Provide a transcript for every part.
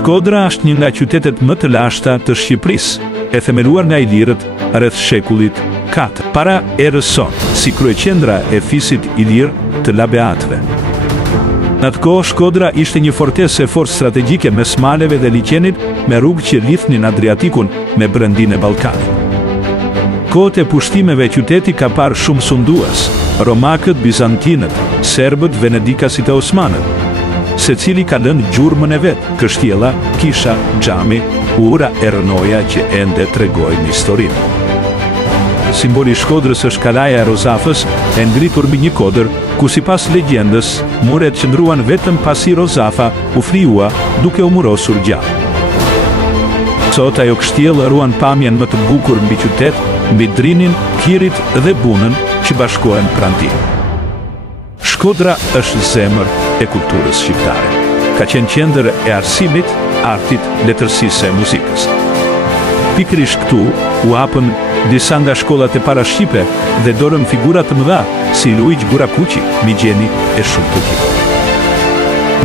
Shkodra është një nga qytetet më të lashta të Shqipërisë, e themeluar nga ilirët rreth shekullit 4 para erës sonë, si kryeqendra e fisit ilir të Labeatëve. Në atë kohë, Shkodra ishte një fortesë e fortë strategjike mes maleve dhe liqenit, me rrugë që lidhnin Adriatikun me brendinë e Ballkanit. Kohët e pushtimeve qyteti ka parë shumë sundues: romakët, bizantinët, serbët, venedikasit e osmanët. Secili ka lënë gjurmën e vet: kështjella, kisha, xhami, ura e rënoja që ende tregojnë historinë. Simboli i Shkodrës është kalaja e Rozafës, e ngritur mbi një kodër, ku sipas legjendës muret qëndruan vetëm pasi Rozafa u frijua duke u murosur gjallë. Sot ajo kështjellë ruan pamjen më të bukur mbi qytet, mbi Drinin, Kirit dhe Bunën që bashkohen pranë tij. Shkodra është zemër e kulturës shqiptare. Ka qenë qendër e arsimit, artit, letërsisë e muzikës. Pikërisht këtu u hapën disa nga shkollat e para shqipe dhe dorën figura të mëdha si Luiq Burakuqi, Migjeni e shumë të tjerë.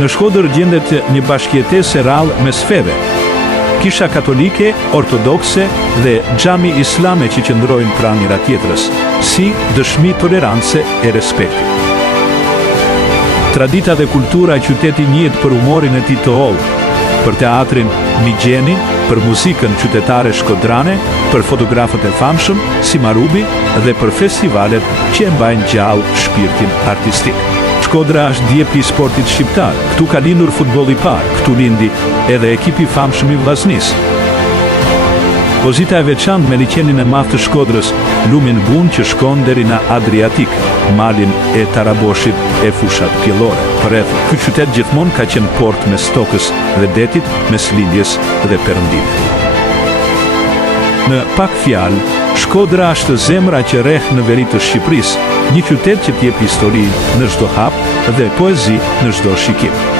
Në Shkodër gjendet një bashkëjetesë e rrallë mes feve: kisha katolike, ortodokse dhe xhami islame që qëndrojnë pranë njëra tjetrës, si dëshmi tolerance e respektit. Tradita dhe kultura e qytetit njihet për humorin e tij të hollë, për teatrin Migjeni, për muzikën qytetare shkodrane, për fotografët e famshëm si Marubi dhe për festivalet që e mbajnë gjallë shpirtin artistik. Shkodra është djepi i sportit shqiptar. Këtu ka lindur futbolli i parë, këtu lindi edhe ekipi i famshëm i vllaznisë. Pozita e veçantë me liqenin e madh të Shkodrës, lumin Bunë që shkon deri në Adriatik, malin e Taraboshit e fushat pjellore. Përreth, ky qytet gjithmonë ka qenë port mes tokës dhe detit, mes lindjes dhe perëndimit. Në pak fjalë, Shkodra është zemra që rreh në veri të Shqipërisë, një qytet që t'jep histori në çdo hap dhe poezi në çdo shikim.